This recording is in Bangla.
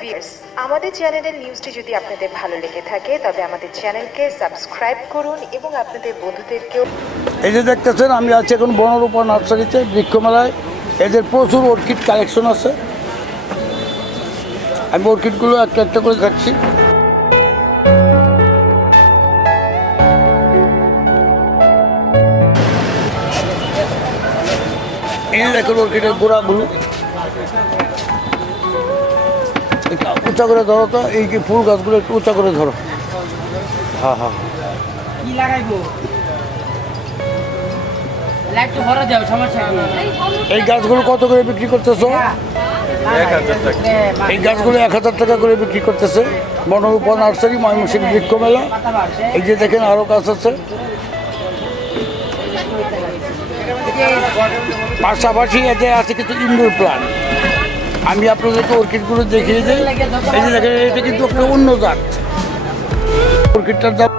ভিউয়ার্স আমাদের চ্যানেলের নিউজটি যদি আপনাদের ভালো লেগে থাকে, তবে আমাদের চ্যানেলকে সাবস্ক্রাইব করুন এবং আপনাদের বন্ধুদেরকেও এই যে দেখতেছেন, আমি আছি এখন বনরূপা নার্সারিতে, বৃক্ষমেলায়। এদের প্রচুর অর্কিড কালেকশন আছে। আমি অর্কিডগুলো একটা একটা করে খাচ্ছি এই দেখুন অর্কিডের গোড়াগুলো। একটু উঁচা করে ধরো তো এই যে ফুল গাছগুলো একটু উঁচা করে ধরো। হ্যাঁ হ্যাঁ কি লাগাইবো? লাইটটা ভরা যাও সমস্যা কি? এই গাছগুলো কত করে বিক্রি করতেছো? এই গাছগুলো এক হাজার টাকা করে বিক্রি করতেছে। বনরূপা নার্সারি ময়মনসিং বৃক্ষ মেলা এই যে দেখেন আরও গাছ আছে। পাশাপাশি এতে আছে কিছু ইনডোর প্লান্ট আমি আপনাদেরকে অর্কিডগুলো দেখিয়ে দিই। এই যে দেখেন, এটা কিন্তু একটা অন্য জাত। অর্কিডটার দাম